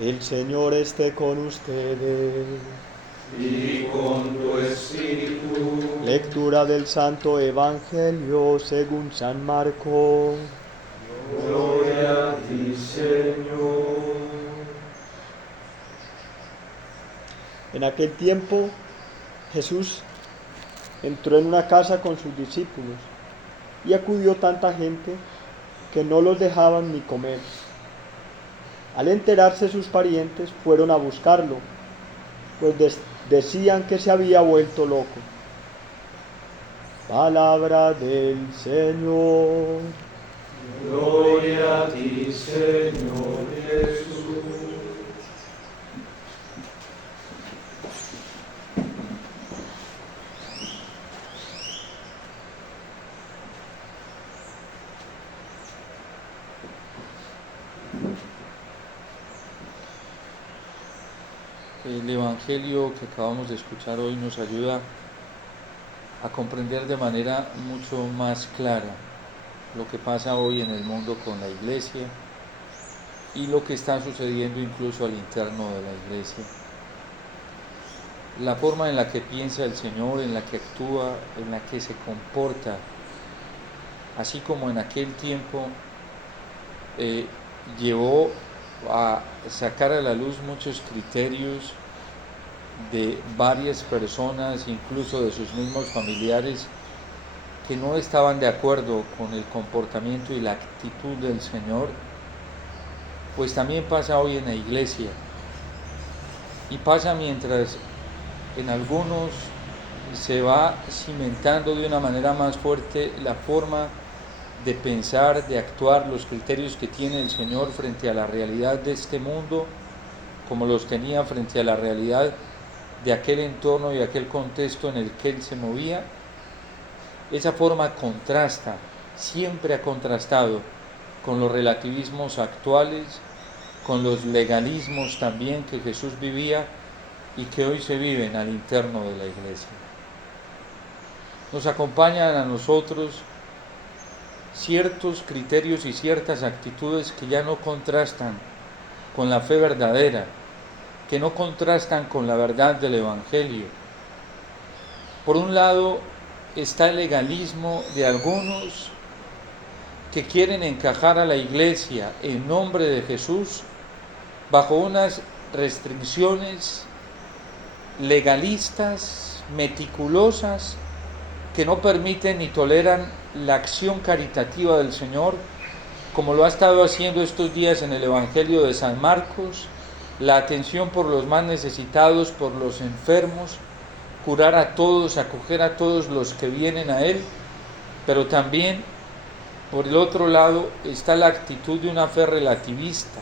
El Señor esté con ustedes. Y con tu espíritu. Lectura del Santo Evangelio según San Marcos. Gloria a ti, Señor. En aquel tiempo Jesús entró en una casa con sus discípulos y acudió tanta gente que no los dejaban ni comer. Al enterarse sus parientes fueron a buscarlo, pues decían que se había vuelto loco. Palabra del Señor. Gloria a ti, Señor Jesús. El Evangelio que acabamos de escuchar hoy nos ayuda a comprender de manera mucho más clara lo que pasa hoy en el mundo con la Iglesia y lo que está sucediendo incluso al interno de la Iglesia. La forma en la que piensa el Señor, en la que actúa, en la que se comporta, así como en aquel tiempo llevó a sacar a la luz muchos criterios de varias personas, incluso de sus mismos familiares, que no estaban de acuerdo con el comportamiento y la actitud del Señor, pues también pasa hoy en la Iglesia. Y pasa mientras en algunos se va cimentando de una manera más fuerte la forma de pensar, de actuar, los criterios que tiene el Señor frente a la realidad de este mundo, como los tenía frente a la realidad de aquel entorno y aquel contexto en el que él se movía. Esa forma contrasta, siempre ha contrastado con los relativismos actuales, con los legalismos también que Jesús vivía y que hoy se viven al interno de la Iglesia. Nos acompañan a nosotros ciertos criterios y ciertas actitudes que ya no contrastan con la fe verdadera, que no contrastan con la verdad del Evangelio. Por un lado está el legalismo de algunos que quieren encajar a la Iglesia en nombre de Jesús bajo unas restricciones legalistas, meticulosas, que no permiten ni toleran la acción caritativa del Señor, como lo ha estado haciendo estos días en el Evangelio de San Marcos, la atención por los más necesitados, por los enfermos, curar a todos, acoger a todos los que vienen a Él, pero también, por el otro lado, está la actitud de una fe relativista,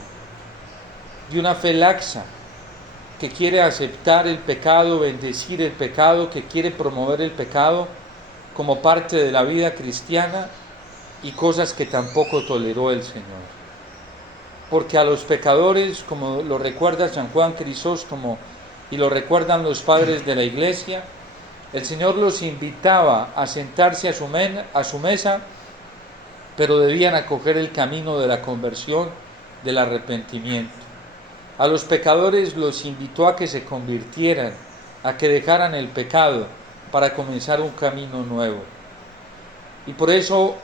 de una fe laxa, que quiere aceptar el pecado, bendecir el pecado, que quiere promover el pecado como parte de la vida cristiana y cosas que tampoco toleró el Señor. Porque a los pecadores, como lo recuerda San Juan Crisóstomo y lo recuerdan los padres de la Iglesia, el Señor los invitaba a sentarse a su mesa, pero debían acoger el camino de la conversión, del arrepentimiento. A los pecadores los invitó a que se convirtieran, a que dejaran el pecado para comenzar un camino nuevo. Y por eso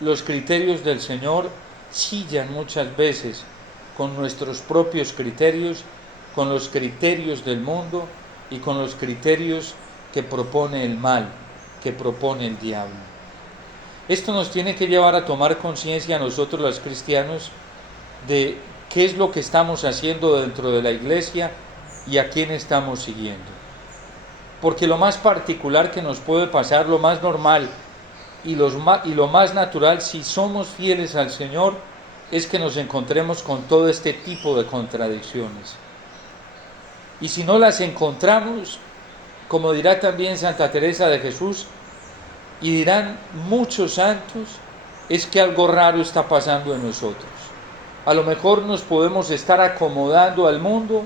los criterios del Señor chillan muchas veces con nuestros propios criterios, con los criterios del mundo y con los criterios que propone el mal, que propone el diablo. Esto nos tiene que llevar a tomar conciencia a nosotros los cristianos de qué es lo que estamos haciendo dentro de la Iglesia y a quién estamos siguiendo. Porque lo más particular que nos puede pasar, lo más normal y lo más natural, si somos fieles al Señor, es que nos encontremos con todo este tipo de contradicciones. Y si no las encontramos, como dirá también Santa Teresa de Jesús, y dirán muchos santos, es que algo raro está pasando en nosotros. A lo mejor nos podemos estar acomodando al mundo,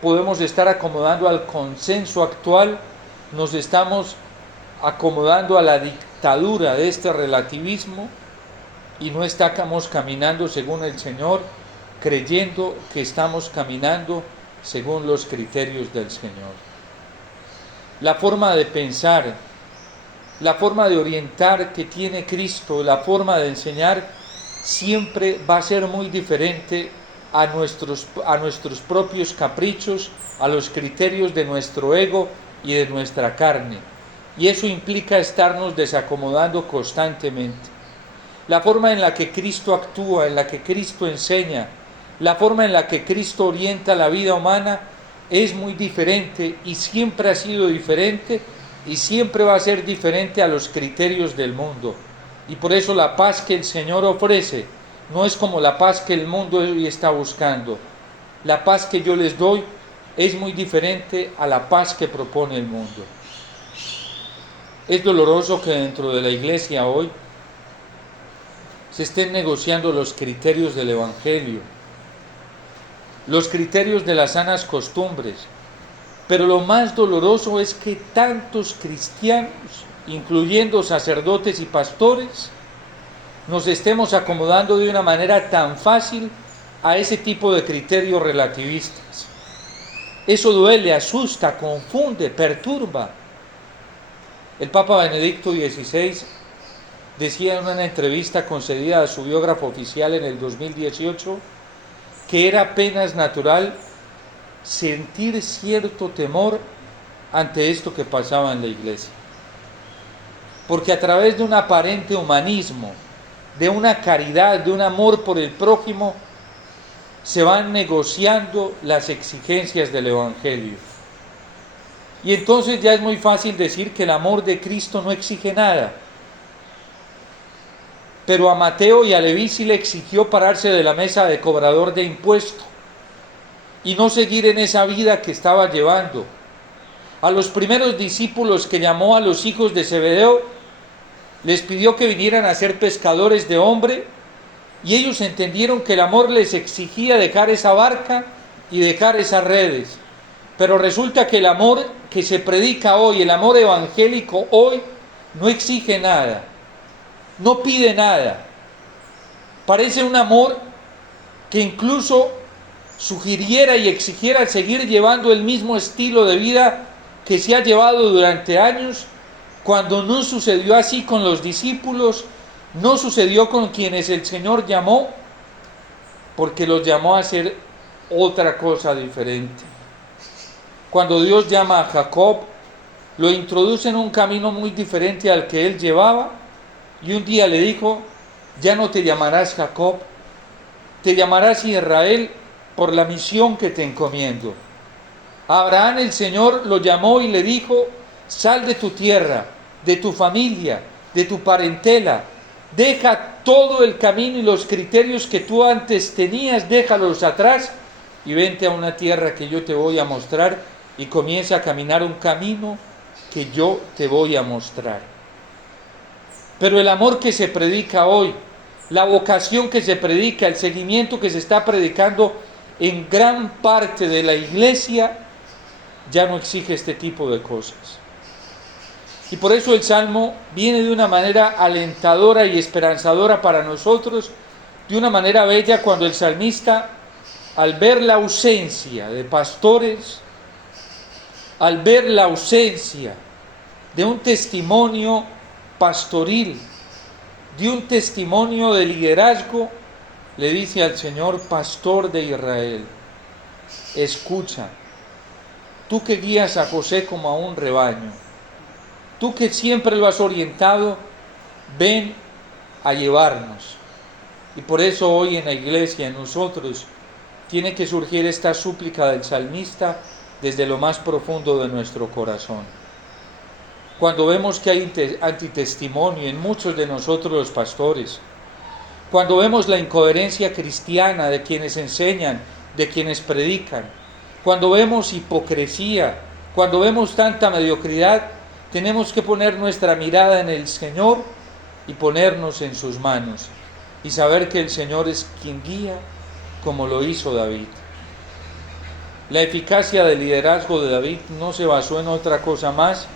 podemos estar acomodando al consenso actual, nos estamos acomodando a la dictadura de este relativismo y no estamos caminando según el Señor, creyendo que estamos caminando según los criterios del Señor. La forma de pensar, la forma de orientar que tiene Cristo, la forma de enseñar, siempre va a ser muy diferente a nuestros propios caprichos, a los criterios de nuestro ego y de nuestra carne. Y eso implica estarnos desacomodando constantemente. La forma en la que Cristo actúa, en la que Cristo enseña, la forma en la que Cristo orienta la vida humana es muy diferente y siempre ha sido diferente y siempre va a ser diferente a los criterios del mundo. Y por eso la paz que el Señor ofrece no es como la paz que el mundo hoy está buscando. La paz que yo les doy es muy diferente a la paz que propone el mundo. Es doloroso que dentro de la iglesia hoy se estén negociando los criterios del Evangelio, los criterios de las sanas costumbres, pero lo más doloroso es que tantos cristianos, incluyendo sacerdotes y pastores, nos estemos acomodando de una manera tan fácil a ese tipo de criterios relativistas. Eso duele, asusta, confunde, perturba. El Papa Benedicto XVI decía en una entrevista concedida a su biógrafo oficial en el 2018 que era apenas natural sentir cierto temor ante esto que pasaba en la iglesia. Porque a través de un aparente humanismo, de una caridad, de un amor por el prójimo, se van negociando las exigencias del Evangelio. Y entonces ya es muy fácil decir que el amor de Cristo no exige nada. Pero a Mateo y a Leví sí le exigió pararse de la mesa de cobrador de impuestos y no seguir en esa vida que estaba llevando. A los primeros discípulos que llamó a los hijos de Zebedeo, les pidió que vinieran a ser pescadores de hombre, y ellos entendieron que el amor les exigía dejar esa barca y dejar esas redes. Pero resulta que el amor que se predica hoy, el amor evangélico hoy, no exige nada, no pide nada. Parece un amor que incluso sugiriera y exigiera seguir llevando el mismo estilo de vida que se ha llevado durante años, cuando no sucedió así con los discípulos, no sucedió con quienes el Señor llamó, porque los llamó a hacer otra cosa diferente. Cuando Dios llama a Jacob, lo introduce en un camino muy diferente al que él llevaba, y un día le dijo: ya no te llamarás Jacob, te llamarás Israel, por la misión que te encomiendo. A Abraham el Señor lo llamó y le dijo: sal de tu tierra, de tu familia, de tu parentela, deja todo el camino y los criterios que tú antes tenías, déjalos atrás y vente a una tierra que yo te voy a mostrar, y comienza a caminar un camino que yo te voy a mostrar. Pero el amor que se predica hoy, la vocación que se predica, el seguimiento que se está predicando en gran parte de la iglesia, ya no exige este tipo de cosas. Y por eso el Salmo viene de una manera alentadora y esperanzadora para nosotros, de una manera bella, cuando el salmista, al ver la ausencia de pastores, al ver la ausencia de un testimonio pastoril, de un testimonio de liderazgo, le dice al Señor: pastor de Israel, escucha, tú que guías a José como a un rebaño, tú que siempre lo has orientado, ven a llevarnos. Y por eso hoy en la iglesia, en nosotros, tiene que surgir esta súplica del salmista desde lo más profundo de nuestro corazón. Cuando vemos que hay antitestimonio en muchos de nosotros los pastores, cuando vemos la incoherencia cristiana de quienes enseñan, de quienes predican, cuando vemos hipocresía, cuando vemos tanta mediocridad, tenemos que poner nuestra mirada en el Señor y ponernos en sus manos y saber que el Señor es quien guía, como lo hizo David. La eficacia del liderazgo de David no se basó en otra cosa más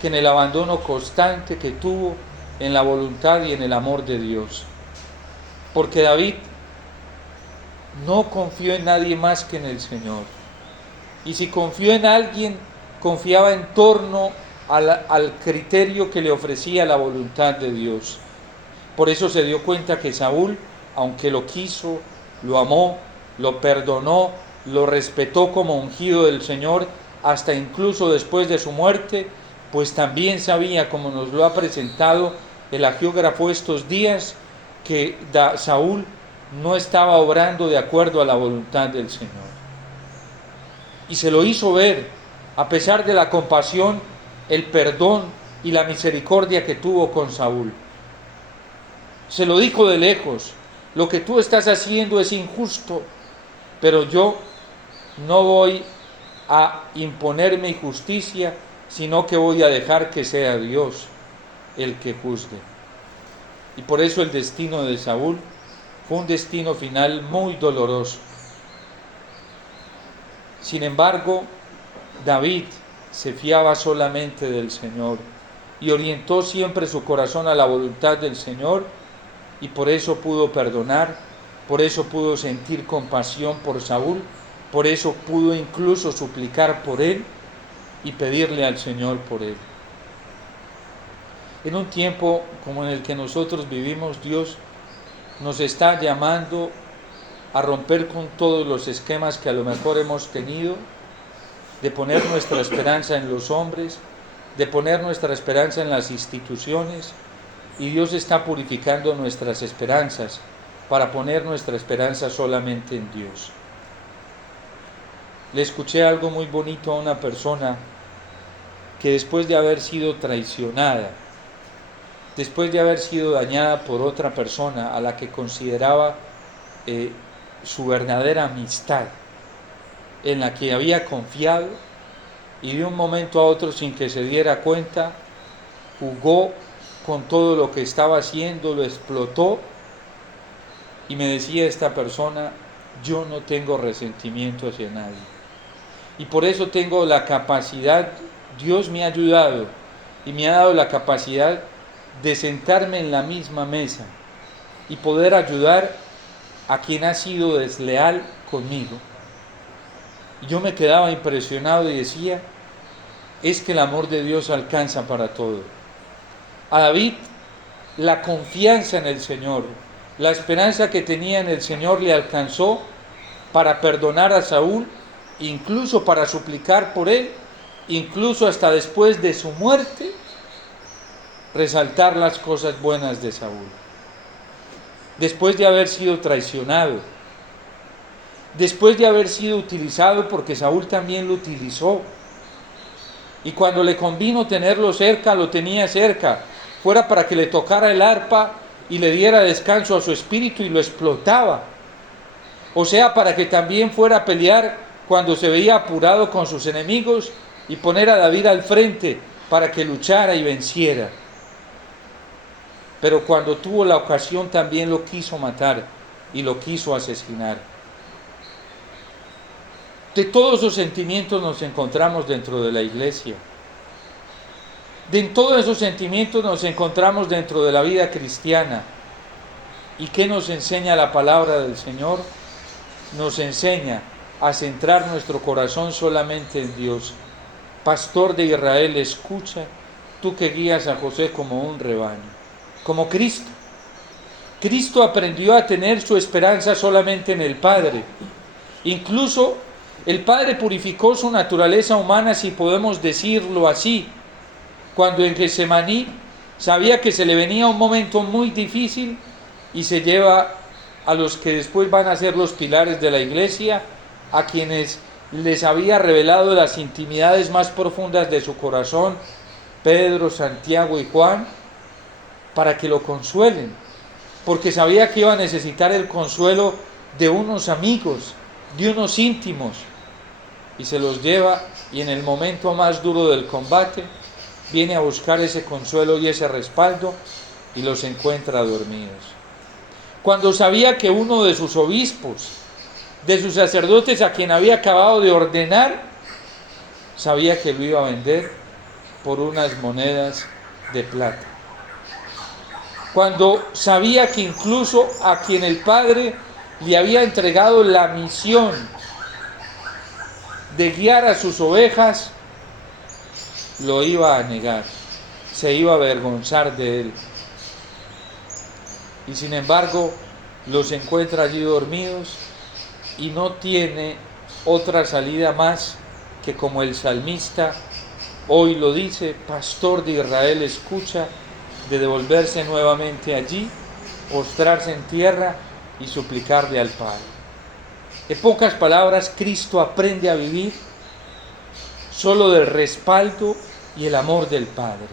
que en el abandono constante que tuvo en la voluntad y en el amor de Dios. Porque David no confió en nadie más que en el Señor. Y si confió en alguien, confiaba en torno al criterio que le ofrecía la voluntad de Dios. Por eso se dio cuenta que Saúl, aunque lo quiso, lo amó, lo perdonó, lo respetó como ungido del Señor, hasta incluso después de su muerte, pues también sabía, como nos lo ha presentado el agiógrafo estos días, que Saúl no estaba obrando de acuerdo a la voluntad del Señor. Y se lo hizo ver, a pesar de la compasión, el perdón y la misericordia que tuvo con Saúl. Se lo dijo de lejos: lo que tú estás haciendo es injusto, pero yo no voy a imponer mi justicia, sino que voy a dejar que sea Dios el que juzgue. Y por eso el destino de Saúl fue un destino final muy doloroso. Sin embargo, David se fiaba solamente del Señor y orientó siempre su corazón a la voluntad del Señor, y por eso pudo perdonar, por eso pudo sentir compasión por Saúl, por eso pudo incluso suplicar por él y pedirle al Señor por él. En un tiempo como en el que nosotros vivimos, Dios nos está llamando a romper con todos los esquemas que a lo mejor hemos tenido, de poner nuestra esperanza en los hombres, de poner nuestra esperanza en las instituciones, y Dios está purificando nuestras esperanzas para poner nuestra esperanza solamente en Dios. Le escuché algo muy bonito a una persona que después de haber sido traicionada, después de haber sido dañada por otra persona a la que consideraba su verdadera amistad, en la que había confiado, y de un momento a otro, sin que se diera cuenta, jugó con todo lo que estaba haciendo, lo explotó, y me decía esta persona: yo no tengo resentimiento hacia nadie, y por eso tengo la capacidad, Dios me ha ayudado y me ha dado la capacidad de sentarme en la misma mesa y poder ayudar a quien ha sido desleal conmigo. Y yo me quedaba impresionado y decía: es que el amor de Dios alcanza para todo. A David, la confianza en el Señor, la esperanza que tenía en el Señor le alcanzó para perdonar a Saúl, incluso para suplicar por él, incluso hasta después de su muerte, resaltar las cosas buenas de Saúl. Después de haber sido traicionado, después de haber sido utilizado, porque Saúl también lo utilizó, y cuando le convino tenerlo cerca, lo tenía cerca, fuera para que le tocara el arpa y le diera descanso a su espíritu, y lo explotaba, o sea, para que también fuera a pelear cuando se veía apurado con sus enemigos, y poner a David al frente para que luchara y venciera. Pero cuando tuvo la ocasión también lo quiso matar y lo quiso asesinar. De todos esos sentimientos nos encontramos dentro de la iglesia. De todos esos sentimientos nos encontramos dentro de la vida cristiana. ¿Y qué nos enseña la palabra del Señor? Nos enseña a centrar nuestro corazón solamente en Dios. Pastor de Israel, escucha, tú que guías a José como un rebaño, como Cristo. Cristo aprendió a tener su esperanza solamente en el Padre. Incluso el Padre purificó su naturaleza humana, si podemos decirlo así, cuando en Getsemaní sabía que se le venía un momento muy difícil y se lleva a los que después van a ser los pilares de la iglesia, a quienes les había revelado las intimidades más profundas de su corazón, Pedro, Santiago y Juan, para que lo consuelen, porque sabía que iba a necesitar el consuelo de unos amigos, de unos íntimos, y se los lleva, y en el momento más duro del combate viene a buscar ese consuelo y ese respaldo, y los encuentra dormidos. Cuando sabía que uno de sus obispos, de sus sacerdotes a quien había acabado de ordenar, sabía que lo iba a vender por unas monedas de plata. Cuando sabía que incluso a quien el Padre le había entregado la misión de guiar a sus ovejas, lo iba a negar, se iba a avergonzar de él. Y sin embargo, los encuentra allí dormidos y no tiene otra salida más que, como el salmista hoy lo dice, pastor de Israel, escucha, de devolverse nuevamente allí, postrarse en tierra y suplicarle al Padre. En pocas palabras, Cristo aprende a vivir solo del respaldo y el amor del Padre.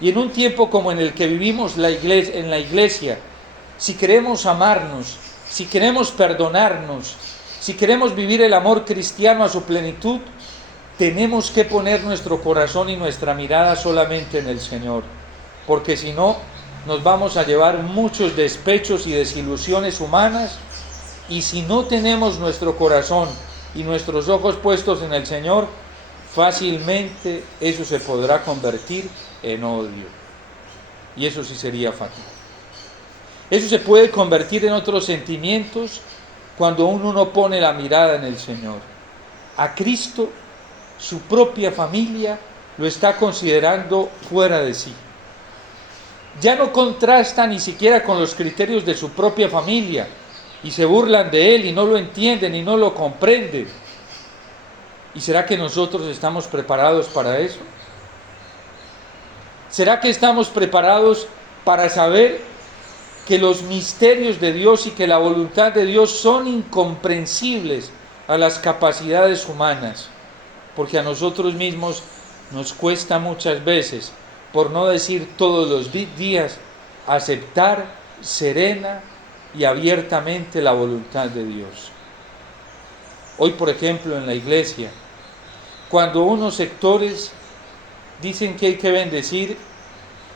Y en un tiempo como en el que vivimos en la iglesia, si queremos amarnos, si queremos perdonarnos, si queremos vivir el amor cristiano a su plenitud, tenemos que poner nuestro corazón y nuestra mirada solamente en el Señor, porque si no, nos vamos a llevar muchos despechos y desilusiones humanas, y si no tenemos nuestro corazón y nuestros ojos puestos en el Señor, fácilmente eso se podrá convertir en odio, y eso sí sería fatal. Eso se puede convertir en otros sentimientos cuando uno no pone la mirada en el Señor. A Cristo, su propia familia lo está considerando fuera de sí. Ya no contrasta ni siquiera con los criterios de su propia familia y se burlan de él y no lo entienden y no lo comprenden. ¿Y será que nosotros estamos preparados para eso? ¿Será que estamos preparados para saber que los misterios de Dios y que la voluntad de Dios son incomprensibles a las capacidades humanas? Porque a nosotros mismos nos cuesta muchas veces, por no decir todos los días, aceptar serena y abiertamente la voluntad de Dios. Hoy, por ejemplo, en la iglesia, cuando unos sectores dicen que hay que bendecir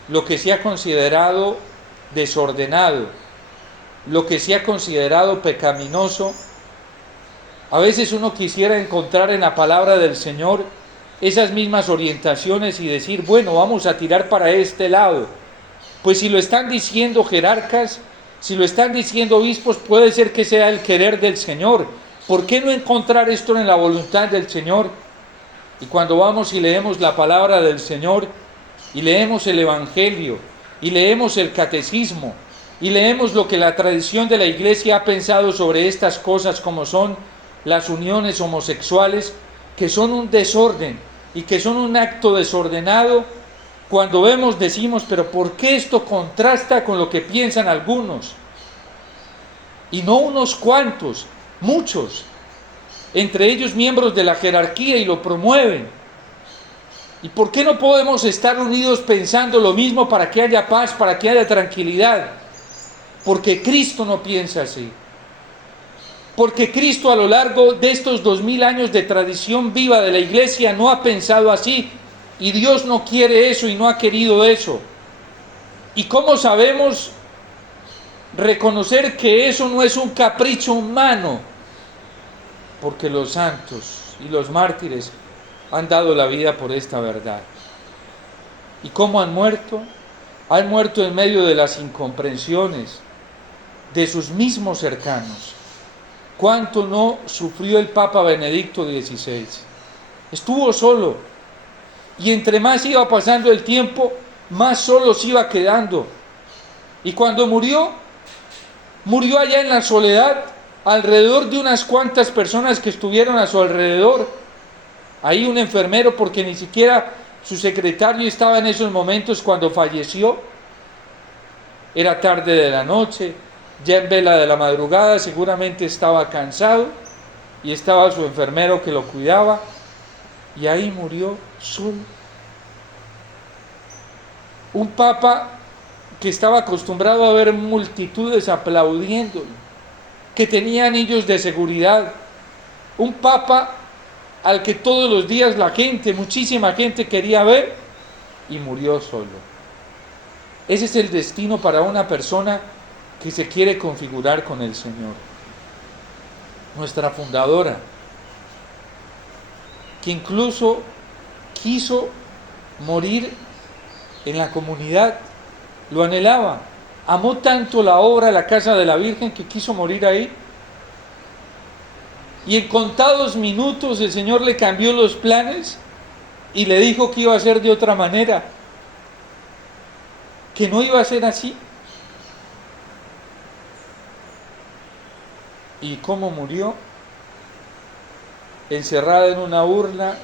lo que se ha considerado desordenado, lo que se ha considerado pecaminoso, a veces uno quisiera encontrar en la palabra del Señor esas mismas orientaciones y decir, bueno, vamos a tirar para este lado. Pues si lo están diciendo jerarcas, si lo están diciendo obispos, puede ser que sea el querer del Señor. ¿Por qué no encontrar esto en la voluntad del Señor? Y cuando vamos y leemos la palabra del Señor, y leemos el Evangelio, y leemos el Catecismo, y leemos lo que la tradición de la Iglesia ha pensado sobre estas cosas, como son las uniones homosexuales, que son un desorden y que son un acto desordenado, cuando vemos decimos, pero ¿por qué esto contrasta con lo que piensan algunos? Y no unos cuantos, muchos, entre ellos miembros de la jerarquía, y lo promueven. ¿Y por qué no podemos estar unidos pensando lo mismo para que haya paz, para que haya tranquilidad? Porque Cristo no piensa así. Porque Cristo, a lo largo de estos 2000 años de tradición viva de la iglesia, no ha pensado así, y Dios no quiere eso y no ha querido eso. ¿Y cómo sabemos reconocer que eso no es un capricho humano? Porque los santos y los mártires han dado la vida por esta verdad. ¿Y cómo han muerto? Han muerto en medio de las incomprensiones de sus mismos cercanos. ¿Cuánto no sufrió el Papa Benedicto XVI? Estuvo solo, y entre más iba pasando el tiempo, más solo se iba quedando. Y cuando murió allá en la soledad, alrededor de unas cuantas personas que estuvieron a su alrededor. Ahí un enfermero, porque ni siquiera su secretario estaba en esos momentos cuando falleció. Era tarde de la noche, ya en vela de la madrugada, seguramente estaba cansado, y estaba su enfermero que lo cuidaba, y ahí murió solo. Un papa que estaba acostumbrado a ver multitudes aplaudiéndolo, que tenía anillos de seguridad, un papa al que todos los días la gente, muchísima gente quería ver, y murió solo. Ese es el destino para una persona que se quiere configurar con el Señor. Nuestra fundadora, que incluso quiso morir en la comunidad, lo anhelaba, amó tanto la obra, la casa de la Virgen, que quiso morir ahí. Y en contados minutos el Señor le cambió los planes y le dijo que iba a ser de otra manera, que no iba a ser así. ¿Y cómo murió? Encerrada en una urna,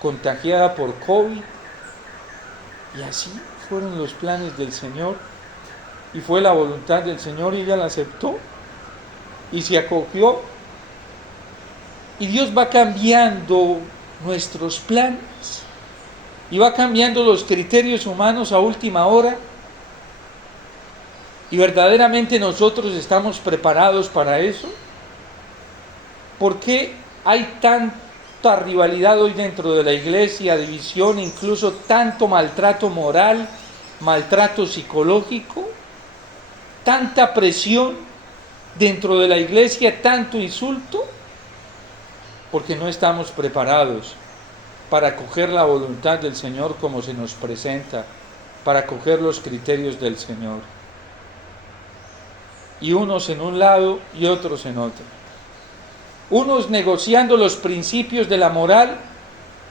contagiada por COVID. Y así fueron los planes del Señor. Y fue la voluntad del Señor y ella la aceptó. Y se acogió. Y Dios va cambiando nuestros planes. Y va cambiando los criterios humanos a última hora. Y verdaderamente nosotros estamos preparados para eso. ¿Por qué hay tanta rivalidad hoy dentro de la iglesia, división, incluso tanto maltrato moral, maltrato psicológico, tanta presión dentro de la iglesia, tanto insulto? Porque no estamos preparados para acoger la voluntad del Señor como se nos presenta, para acoger los criterios del Señor. Y unos en un lado y otros en otro. Unos negociando los principios de la moral,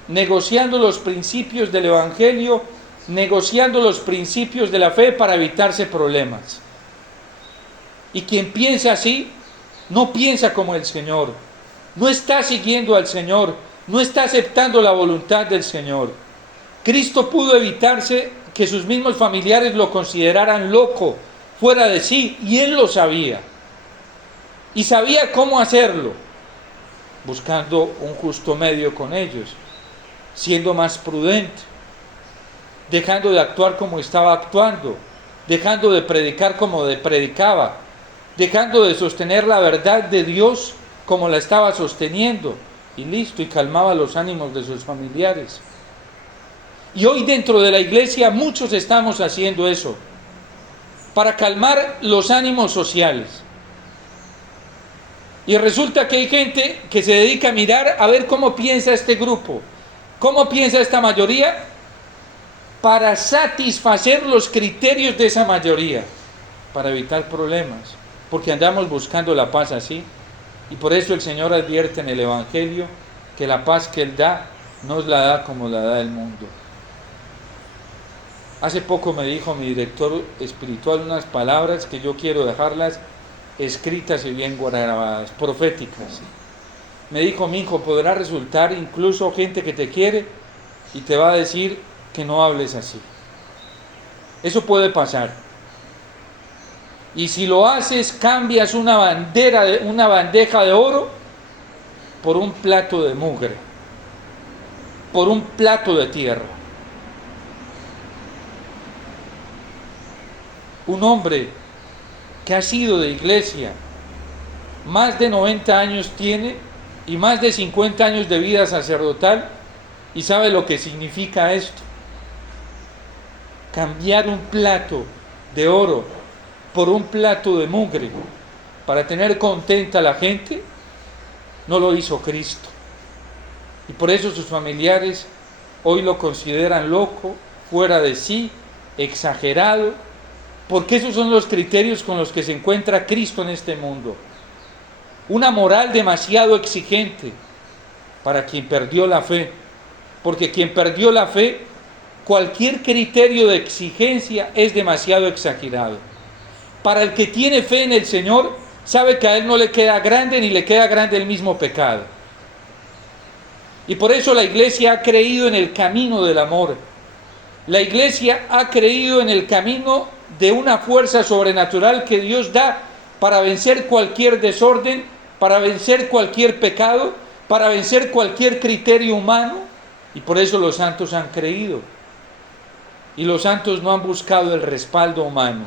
negociando los principios del Evangelio, negociando los principios de la fe para evitarse problemas. Y quien piensa así, no piensa como el Señor, no está siguiendo al Señor, no está aceptando la voluntad del Señor. Cristo pudo evitarse que sus mismos familiares lo consideraran loco, fuera de sí, y Él lo sabía. Y sabía cómo hacerlo, buscando un justo medio con ellos, siendo más prudente, dejando de actuar como estaba actuando, dejando de predicar como predicaba, dejando de sostener la verdad de Dios como la estaba sosteniendo, y listo, y calmaba los ánimos de sus familiares. Y hoy dentro de la iglesia muchos estamos haciendo eso, para calmar los ánimos sociales. Y resulta que hay gente que se dedica a mirar a ver cómo piensa este grupo, cómo piensa esta mayoría, para satisfacer los criterios de esa mayoría, para evitar problemas, porque andamos buscando la paz así. Y por eso el Señor advierte en el Evangelio que la paz que Él da, no la da como la da el mundo. Hace poco me dijo mi director espiritual unas palabras que yo quiero dejarlas escritas y bien grabadas, proféticas. Me dijo: mi hijo, podrá resultar incluso gente que te quiere y te va a decir que no hables así. Eso puede pasar. Y si lo haces, cambias una bandeja de oro por un plato de mugre, por un plato de tierra. Un hombre que ha sido de iglesia, más de 90 años tiene y más de 50 años de vida sacerdotal, y sabe lo que significa esto: cambiar un plato de oro por un plato de mugre para tener contenta a la gente. No lo hizo Cristo, y por eso sus familiares hoy lo consideran loco, fuera de sí, exagerado, porque esos son los criterios con los que se encuentra Cristo en este mundo. Una moral demasiado exigente para quien perdió la fe, porque quien perdió la fe, cualquier criterio de exigencia es demasiado exagerado. Para el que tiene fe en el Señor, sabe que a Él no le queda grande ni le queda grande el mismo pecado. Y por eso la iglesia ha creído en el camino del amor. La iglesia ha creído en el camino de una fuerza sobrenatural que Dios da para vencer cualquier desorden, para vencer cualquier pecado, para vencer cualquier criterio humano. Y por eso los santos han creído. Y los santos no han buscado el respaldo humano.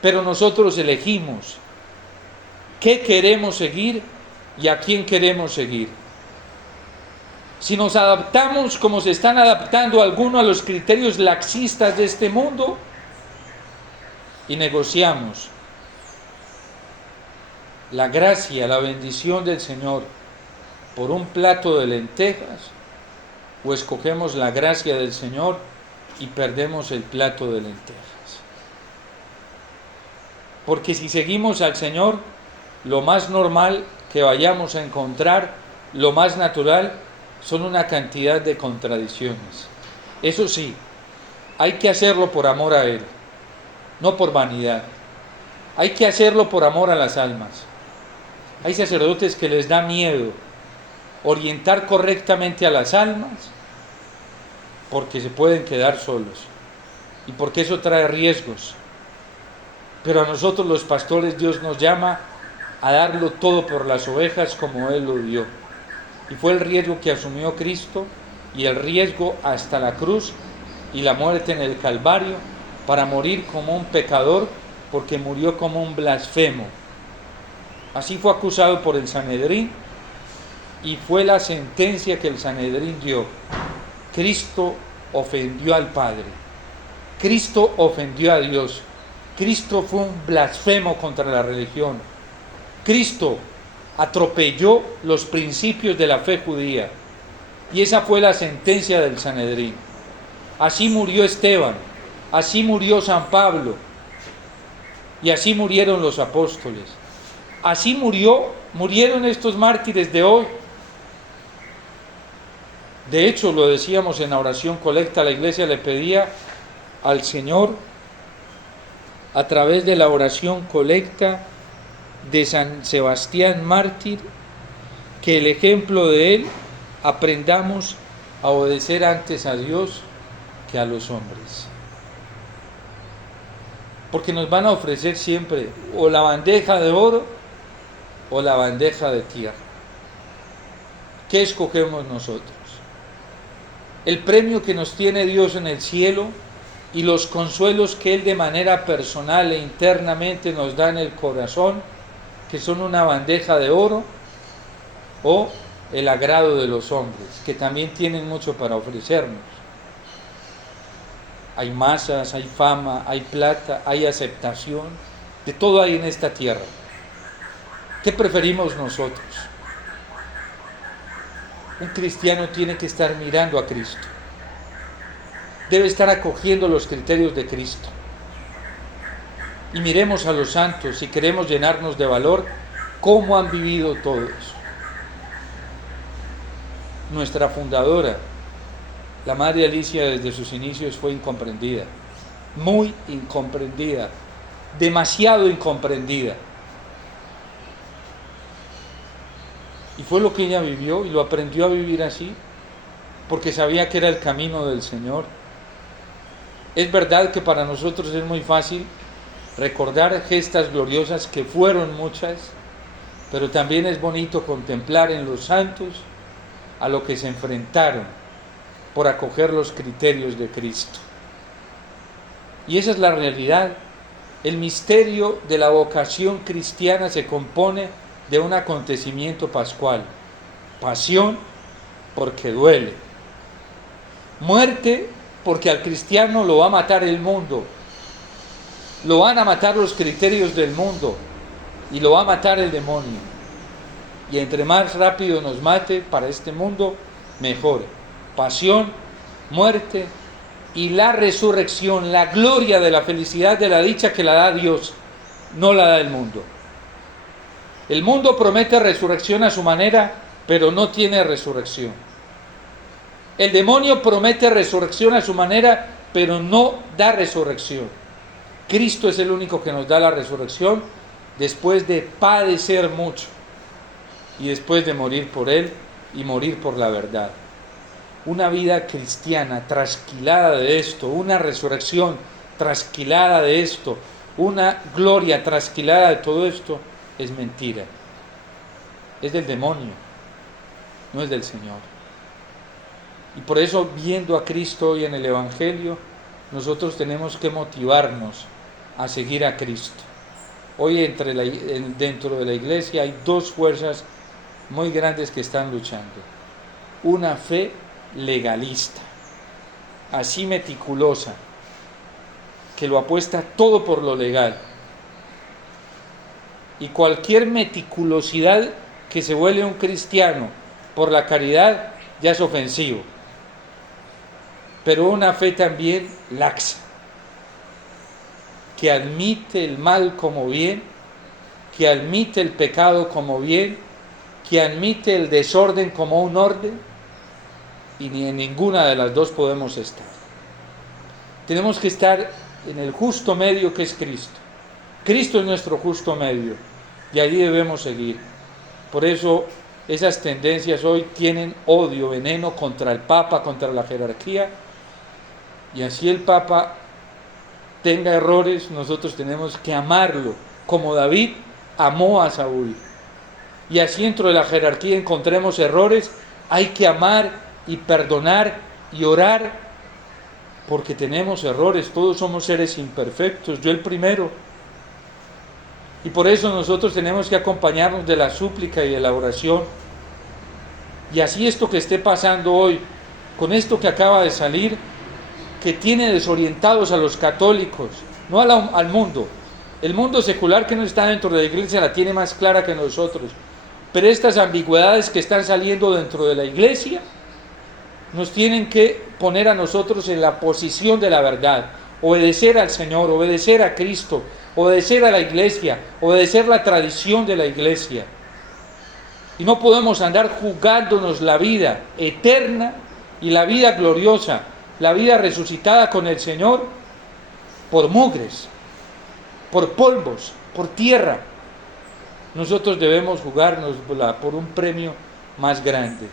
Pero nosotros elegimos qué queremos seguir y a quién queremos seguir. Si nos adaptamos como se están adaptando algunos a los criterios laxistas de este mundo y negociamos la gracia, la bendición del Señor por un plato de lentejas, o escogemos la gracia del Señor y perdemos el plato de lentejas. Porque si seguimos al Señor, lo más normal que vayamos a encontrar, lo más natural, son una cantidad de contradicciones. Eso sí, hay que hacerlo por amor a Él, no por vanidad. Hay que hacerlo por amor a las almas. Hay sacerdotes que les da miedo orientar correctamente a las almas porque se pueden quedar solos y porque eso trae riesgos. Pero a nosotros los pastores Dios nos llama a darlo todo por las ovejas como Él lo dio. Y fue el riesgo que asumió Cristo y el riesgo hasta la cruz y la muerte en el Calvario para morir como un pecador porque murió como un blasfemo. Así fue acusado por el Sanedrín y fue la sentencia que el Sanedrín dio. Cristo ofendió al Padre. Cristo ofendió a Dios. Cristo fue un blasfemo contra la religión. Cristo atropelló los principios de la fe judía. Y esa fue la sentencia del Sanedrín. Así murió Esteban, así murió San Pablo, y así murieron los apóstoles. Así murieron estos mártires de hoy. De hecho, lo decíamos en la oración colecta, la iglesia le pedía al Señor, a través de la oración colecta de San Sebastián mártir, que el ejemplo de él aprendamos a obedecer antes a Dios que a los hombres. Porque nos van a ofrecer siempre o la bandeja de oro o la bandeja de tierra. ¿Qué escogemos nosotros? El premio que nos tiene Dios en el cielo y los consuelos que Él de manera personal e internamente nos da en el corazón, que son una bandeja de oro, o el agrado de los hombres, que también tienen mucho para ofrecernos. Hay masas, hay fama, hay plata, hay aceptación, de todo hay en esta tierra. ¿Qué preferimos nosotros? Un cristiano tiene que estar mirando a Cristo. Debe estar acogiendo los criterios de Cristo. Y miremos a los santos si queremos llenarnos de valor, cómo han vivido todos. Nuestra fundadora, la Madre Alicia, desde sus inicios fue incomprendida, muy incomprendida, demasiado incomprendida. Y fue lo que ella vivió y lo aprendió a vivir así, porque sabía que era el camino del Señor. Es verdad que para nosotros es muy fácil recordar gestas gloriosas, que fueron muchas, pero también es bonito contemplar en los santos a lo que se enfrentaron por acoger los criterios de Cristo. Y esa es la realidad. El misterio de la vocación cristiana se compone de un acontecimiento pascual: pasión, porque duele; muerte, porque al cristiano lo va a matar el mundo, lo van a matar los criterios del mundo y lo va a matar el demonio. Y entre más rápido nos mate para este mundo, mejor. Pasión, muerte y la resurrección, la gloria de la felicidad, de la dicha que la da Dios, no la da el mundo. El mundo promete resurrección a su manera, pero no tiene resurrección. El demonio promete resurrección a su manera, pero no da resurrección. Cristo es el único que nos da la resurrección después de padecer mucho y después de morir por Él y morir por la verdad. Una vida cristiana trasquilada de esto, una resurrección trasquilada de esto, una gloria trasquilada de todo esto, es mentira. Es del demonio, no es del Señor. Y por eso, viendo a Cristo hoy en el Evangelio, nosotros tenemos que motivarnos a seguir a Cristo. Hoy dentro de la iglesia hay dos fuerzas muy grandes que están luchando. Una fe legalista, así meticulosa, que lo apuesta todo por lo legal. Y cualquier meticulosidad que se vuelve un cristiano por la caridad ya es ofensivo. Pero una fe también laxa, que admite el mal como bien, que admite el pecado como bien, que admite el desorden como un orden, y ni en ninguna de las dos podemos estar. Tenemos que estar en el justo medio que es Cristo. Cristo es nuestro justo medio y allí debemos seguir. Por eso esas tendencias hoy tienen odio, veneno contra el Papa, contra la jerarquía, y así el Papa tenga errores, nosotros tenemos que amarlo, como David amó a Saúl. Y así dentro de la jerarquía encontremos errores, hay que amar y perdonar y orar, porque tenemos errores, todos somos seres imperfectos, yo el primero. Y por eso nosotros tenemos que acompañarnos de la súplica y de la oración. Y así esto que esté pasando hoy, con esto que acaba de salir, que tiene desorientados a los católicos, no al mundo. El mundo secular que no está dentro de la iglesia la tiene más clara que nosotros. Pero estas ambigüedades que están saliendo dentro de la iglesia nos tienen que poner a nosotros en la posición de la verdad. Obedecer al Señor, obedecer a Cristo, obedecer a la iglesia, obedecer la tradición de la iglesia. Y no podemos andar jugándonos la vida eterna y la vida gloriosa, la vida resucitada con el Señor, por mugres, por polvos, por tierra. Nosotros debemos jugárnosla por un premio más grande.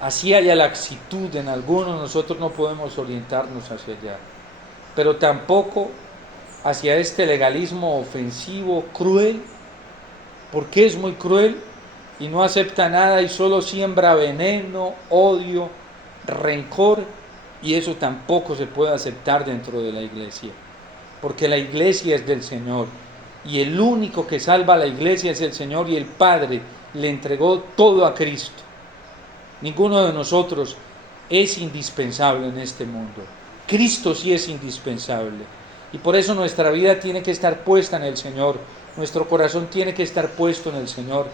Así haya laxitud en algunos, nosotros no podemos orientarnos hacia allá. Pero tampoco hacia este legalismo ofensivo, cruel, porque es muy cruel y no acepta nada y solo siembra veneno, odio, rencor, y eso tampoco se puede aceptar dentro de la iglesia, porque la iglesia es del Señor y el único que salva a la iglesia es el Señor, y el Padre le entregó todo a Cristo. Ninguno de nosotros es indispensable en este mundo. Cristo sí es indispensable. Y por eso nuestra vida tiene que estar puesta en el Señor. Nuestro corazón tiene que estar puesto en el Señor.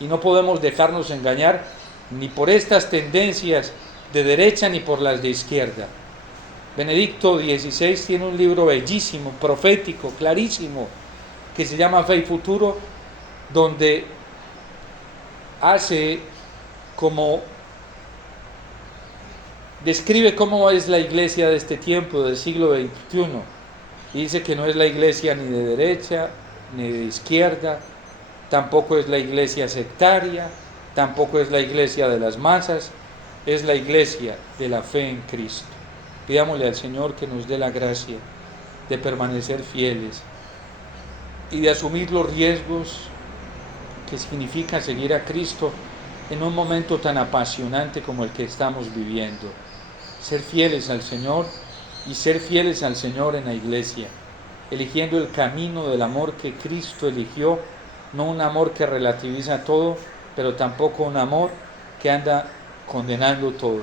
Y no podemos dejarnos engañar ni por estas tendencias de derecha ni por las de izquierda. Benedicto XVI tiene un libro bellísimo, profético, clarísimo, que se llama Fe y Futuro, donde describe cómo es la iglesia de este tiempo, del siglo XXI, y dice que no es la iglesia ni de derecha, ni de izquierda, tampoco es la iglesia sectaria, tampoco es la iglesia de las masas, es la iglesia de la fe en Cristo. Pidámosle al Señor que nos dé la gracia de permanecer fieles y de asumir los riesgos que significa seguir a Cristo en un momento tan apasionante como el que estamos viviendo. Ser fieles al Señor y ser fieles al Señor en la iglesia, eligiendo el camino del amor que Cristo eligió, no un amor que relativiza todo, pero tampoco un amor que anda condenando todo.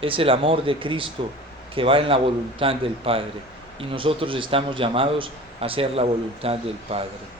Es el amor de Cristo que va en la voluntad del Padre, y nosotros estamos llamados a hacer la voluntad del Padre.